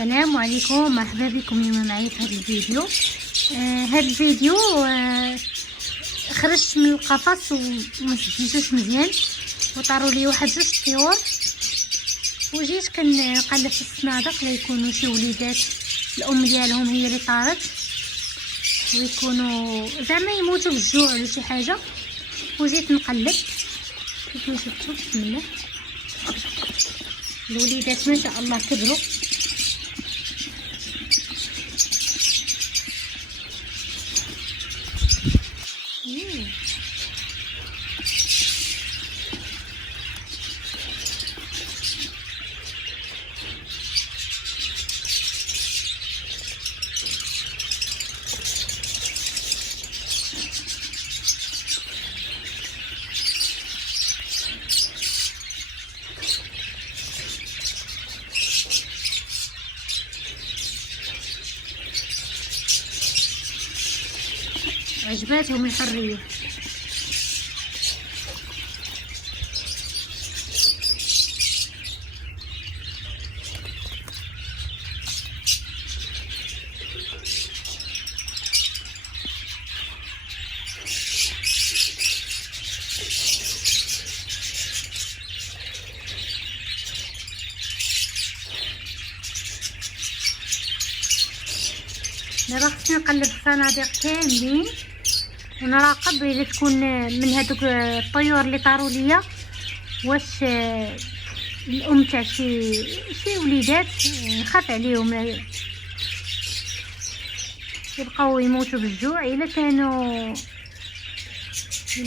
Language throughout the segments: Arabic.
السلام عليكم، مرحبا بكم اليوم معايا في هذا الفيديو. هذا الفيديو خرجت من القفص وما سجلتوش مزيان وطاروا لي واحد جوج طيور، وجيت كنقلب في الصنادق ليكونوا شي وليدات الام ديالهم هي اللي طارت ويكونوا زعما يموتوا بالجوع ولا شي حاجه. وجيت نقلب كيف ما شفتوا. بسم الله، الوليدات ما شاء الله كبروا. عجباتهم الحرية. دابا خصني نقلب الصناديق كاملين ونراقب الا تكون من هذوك الطيور اللي طاروا ليا واش الام تاع شي وليدات نخاف عليهم يبقاو يموتوا بالجوع. الا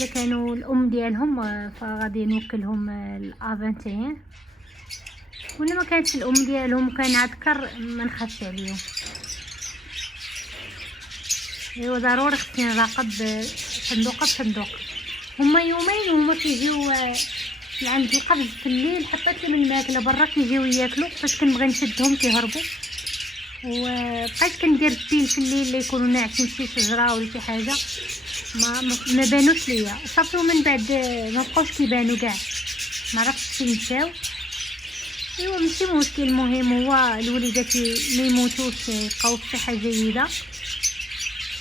كانوا الام ديالهم فغادي نوكلهم الافانتين، ولا ما كانتش الام ديالهم وكان عذكر ما نخافش عليهم. ايوا ضروري خصني نراقب صندوق بصندوق. هما يومين وهما كيجيو لعند القفص في الليل، حطيت لهم الماكله برا كيجيو ياكلوا، فاش كنبغي نشدهم كيهربوا. وبقيت كندير التيل في الليل اللي يكونوا ناعسين شي شجره ولا شي حاجه ما بانوش ليا. صافي ومن بعد ما بقاوش كيبانوا كاع، ما عرفتش فين مشاو. ايوا ماشي مشكل، المهم هو الوليدات ما يموتوش، يبقاو بصحه جيده.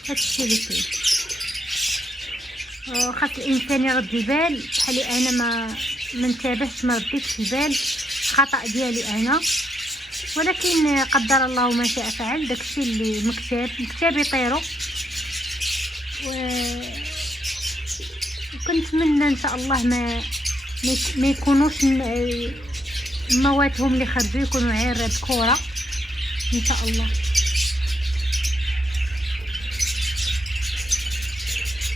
هادشي اللي كاين. خاص الانسان يرد البال، بحال انا ما انتبهتش، ما رديتش البال، خطا ديالي انا، ولكن قدر الله ما شاء فعل. داكشي اللي مكتاب يطيروا. وكنتمنى ان شاء الله ما يكونوش مواتهم اللي خرجوا يكونوا غير ذكوره ان شاء الله.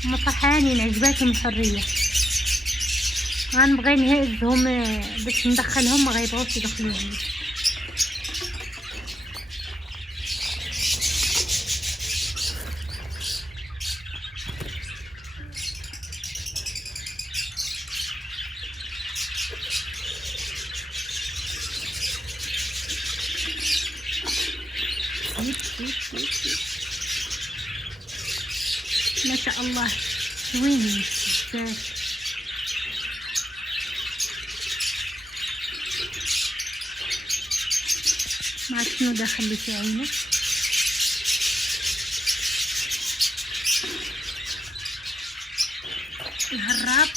هما فرحانين، عجباتهم الحريه. غنبغي نهزهم باش ندخلهم، ما غيبغوش يدخلوا لي. ما شاء الله زوينين بزاف. ما عرفت شنو داخل لي في عينك. الهراب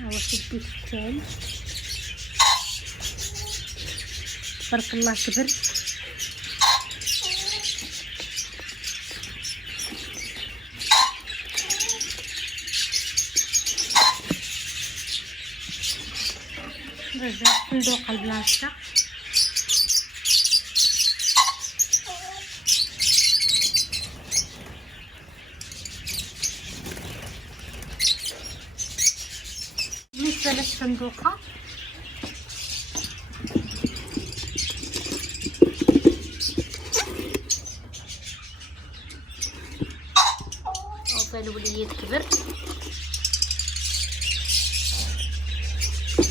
هو شديت الثلج تبارك الله كبر. رجعت صندوق البلاصه. بالنسبه للصندوقه الوليد كبر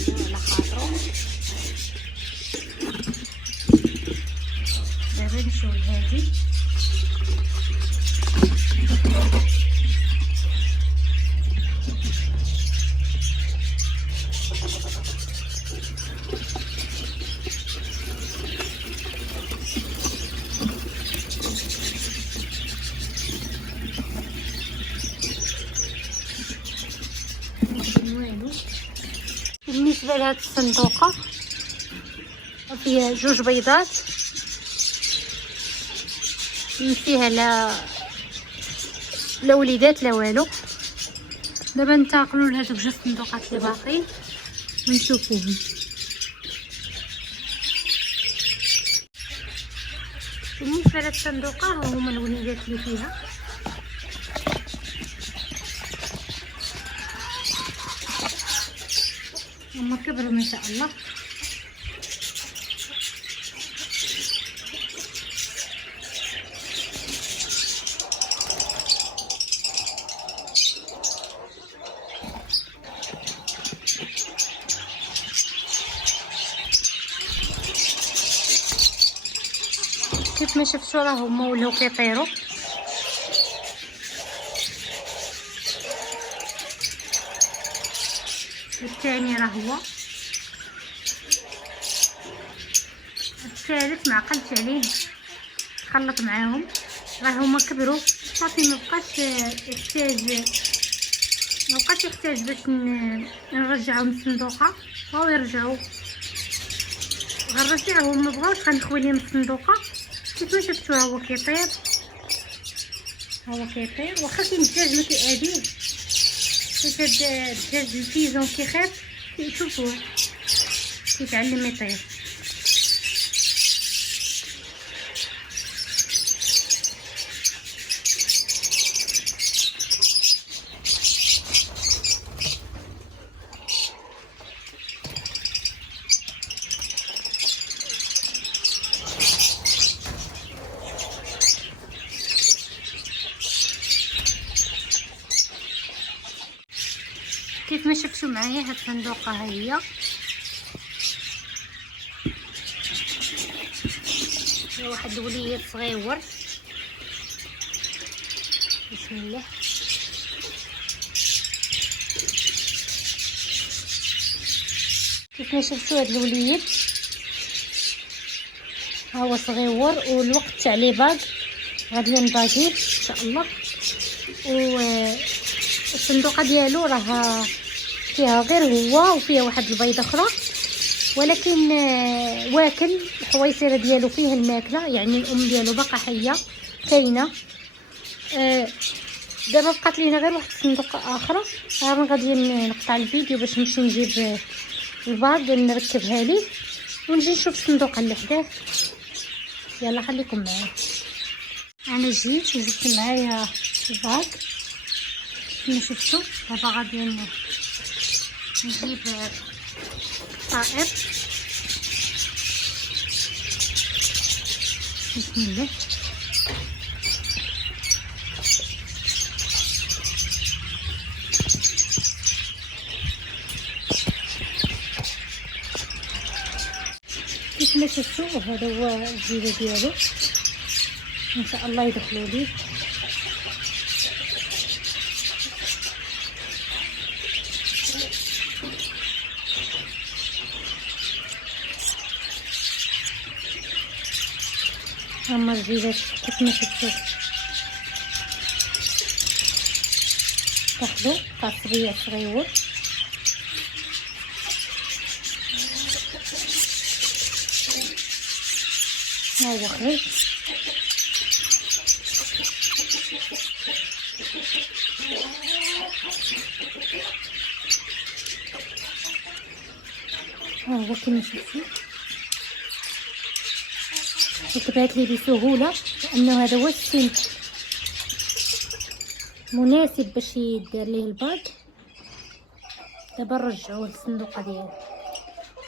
على خاطرو. دابا نمشيو لهادي بالنسبه لهاد الصندوقه فيها 2 بيضات، فيها لا وليدات لا والو. دابا ننتقلوا لهاد 2 صندوقات اللي باقيين ونشوفوهم. بالنسبه لهاد الصندوقه هما الوليدات اللي فيها. هما كبروا ما شاء الله. كيف ما شفتوا راه هما ولاو كيطيروا. الثاني راه هو، الثالث ما عقلتش عليه خلط معاهم، راه هما كبروا صافي. ما بقاش يحتاج باش نرجعهم الصندوقه. هاو يرجعوا، غنرجعهم ما بغاوش غنخوي لهم الصندوقه. كيف ما شفتوا هو كيطير، واخا كاين الدجاج ما كيأذيه، حيت هاد الدجاج البيجون كيخاف. شوفوه كيتعلم يطير. كيف ما شفتوا معايا هاد الصندوقه ها هي واحد الوليد صغيور. بسم الله. كيف ما شفتوا هاد الوليد ها هو صغيور، والوقت تاع لي باغ غادي نباغيه ان شاء الله. والصندوقه ديالو راه فيها غير هو وفيها واحد البيضه اخرى، ولكن واكل الحويصله ديالو فيها الماكله، يعني الام ديالو باقا حيه كاينه. دابا بقات لينا غير واحد الصندوقه اخرى. انا غادي نقطع الفيديو باش نمشي نجيب الباغ نركبها ليه ونجي نشوف الصندوقه اللي حداه. يلا خليكم معايا. انا جيت وجبت معايا الباغ كما شفتوا. دابا غادي نجيب الطائر. بسم الله. كيف ما شفتوا هذا هو الجيبه ديالو، ان شاء الله يدخلوا ليه. هما الجيبات كيف ما شفتوا دخلوا قصريه صغيور. ها هو خرج. ها هو كما شفتوا ركبات لي بسهوله، لانه هذا هو السن مناسب باش يدير ليه الباغ. دابا نرجعوه للصندوقه ديالو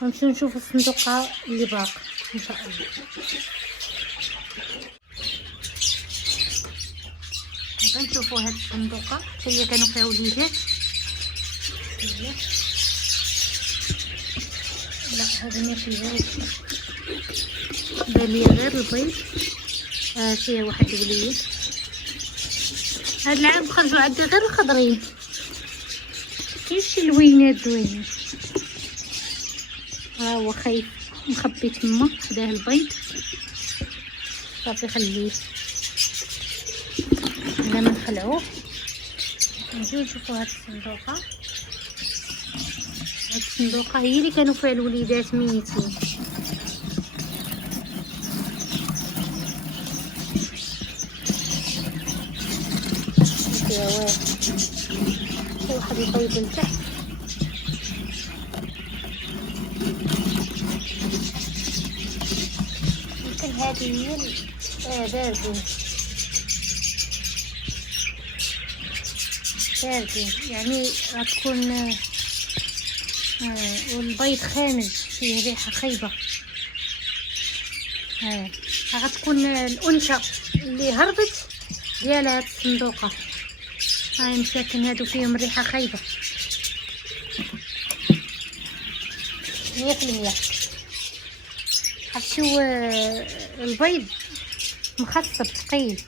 ونمشيو نشوفوا الصندوقه اللي باقا ان شاء الله. دابا نشوفوا هاد الصندوقه حتى هي كانوا فيها وليدات. لا هذا ما فيهاش، بان لي غير البيض. فيها واحد الوليد. هاد العام خرجوا عندي غير الخضرين، كاين شي لوينات زوينين. ها هو خايف مخبي تما خداه البيض صافي خليه. بلا ما نخلعوه نجيو نشوفوا هاد الصندوقه. هاد الصندوقه هي اللي كانوا فيها الوليدات ميتين. فيها واحد يطيب لتحت. يمكن هذه هي باردين يعني غتكون والبيض خامج فيه ريحه خايبه. غتكون الانثى اللي هربت ديال هاد الصندوقه. هاي مساكن هادو فيهم ريحه خايبه 100%. عرفتو البيض مخصب ثقيل.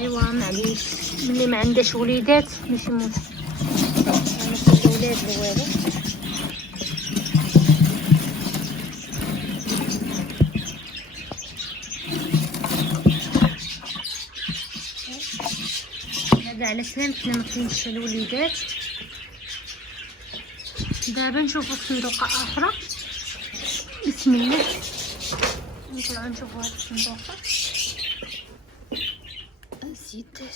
ايوا معليش ملي ما عندهاش وليدات باش يموت. انا كل ولاد والو. هذا على سلامتنا ما كاينش الوليدات. دابا نشوفوا الصندوقه اخرى. بسم الله نطلعوا نشوفوا هاد الصندوقه. زيدات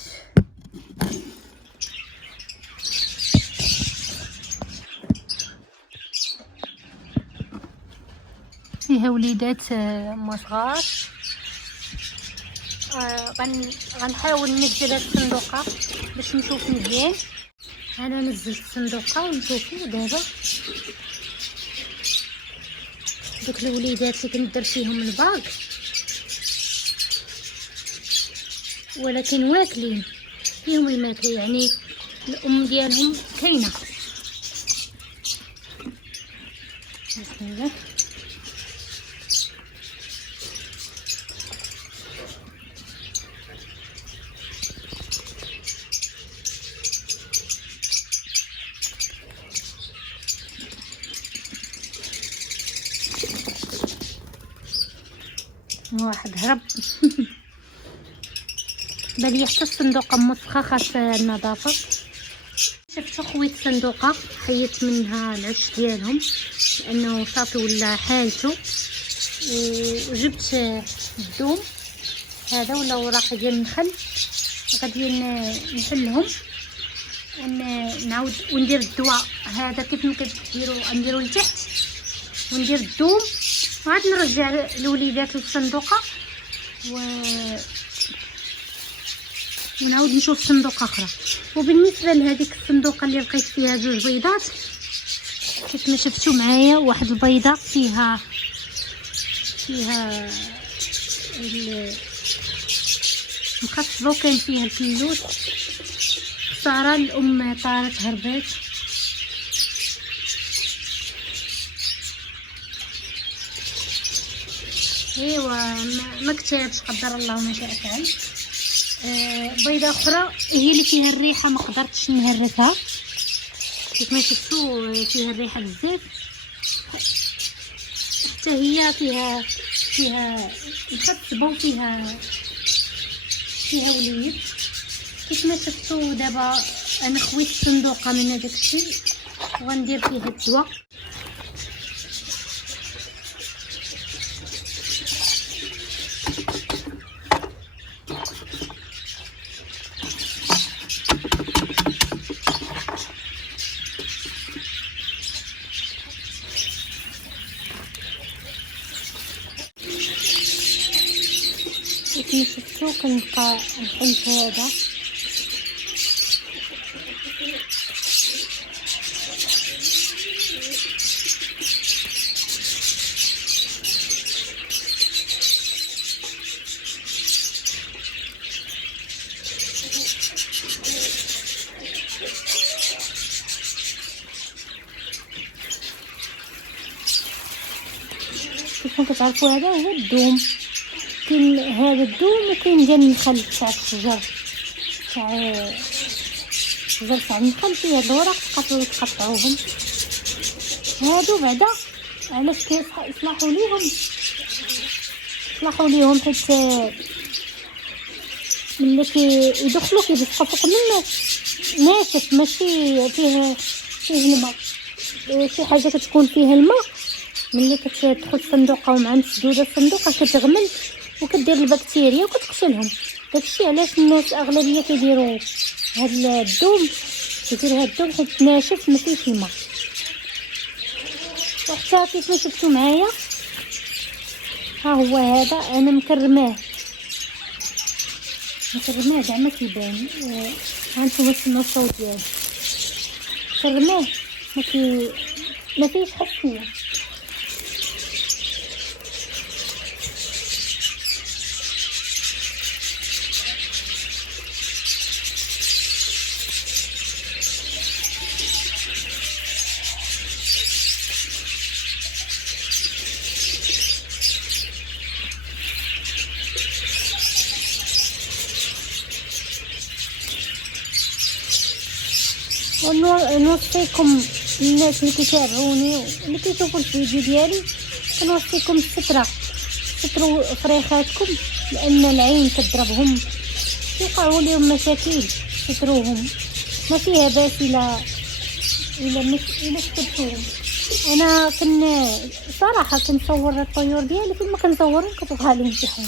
فيها وليدات صغار. غنحاول ننزل هاد الصندوقه باش نشوف مزيان. انا نزلت الصندوقه ونشوفوا دابا دوك الوليدات اللي كندير فيهم الباق ولكن واكلين فيهم الماكله، يعني الام ديالهم كاينه. بسم الله. واحد هرب. بالي حتى الصندوقه موسخه خاص النظافه. شفتو خويت الصندوقه حيت منها العش ديالهم لانه صافي ولا حالته. وجبت الدوم هذا ولا وراق ديال النخل غادي نحلهم ونعاود وندير الدواء هذا كيف ما كديروا نديرو لتحت وندير الدوم وعاد نرجع الوليدات للصندوقه ونعاود نشوف صندوقه اخرى. وبالنسبه لهذيك الصندوقه اللي لقيت فيها جوج بيضات كيف ما شفتوا معايا، واحد البيضه فيها مخصبه وكان فيها الكلوت. خساره الام طارت هربت. ايوا ما كتبش قدر الله ما شاء فعل. بيضه اخرى هي اللي فيها الريحه ما قدرتش نهرسها كيف ما شفتوا فيها الريحه بزاف. حتى هي فيها مخصبه وفيها وليد كيف ما شفتوا. دابا انا خويت الصندوقه من هذاك الشيء وغندير فيها الدواء. كيف ما شفتوا كنبقى نحل في هذا. كيف ما كتعرفوا هذا هو الدوم. كاين هذا الدوم وكاين ديال النخل تاع الشجر تاع النخل فيه هاد الوراق تقطعوهم. هادو بعدا علاش يصلحوا ليهم حيت ملي كيدخلوا كيبقى فوق منه ناشف، ماشي فيه الماء. شي حاجه كتكون فيها الماء ملي كتدخل الصندوقه ومع مسدوده الصندوقه كتغمل وكدير البكتيريا وكتقتلهم. داكشي علاش الناس اغلبيه كيديروا هاد الدوم، كيديروا هاد الدوم حيت ناشف ما فيهش الماء. وحتى كيف ما شفتوا معايا ها هو هذا انا مكرماه كاع ما كيبان. ها انتم سمعوا الصوت ديالو، كرماه ما فيش حتى. ونوصيكم الناس اللي كيتابعوني واللي كيشوفوا الفيديو ديالي، كنوصيكم ستروا فريخاتكم، لان العين كضربهم يوقعوا لهم مشاكل. ستروهم، ما فيها باس الا سترتوهم. انا صراحه كنصور الطيور ديالي، فين ما كنصورهم كتوقع لهم شي حاجه.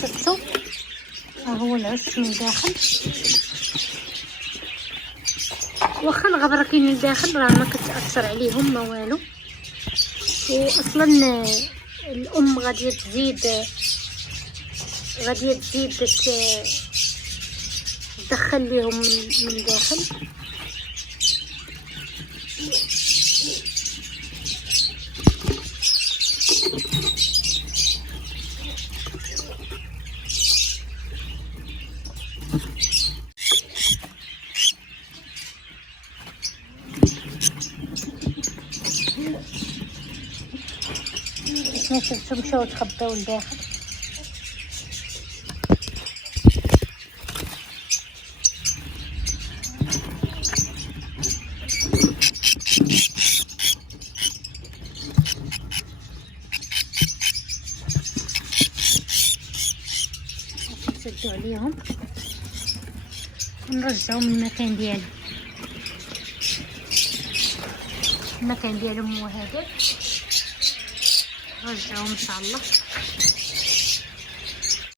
شفتوا ها هو العش من الداخل، واخا الغبره كاين من الداخل راه ما كتاثر عليهم ما والو. واصلا الام غاديه تزيد تدخل ليهم من الداخل. ما شفتوا مشاو تخباو لداخل. نسدو عليهم ونرجعهم للمكان ديالهم. المكان ديالهم هو هذاك، نرجعهم ان شاء الله.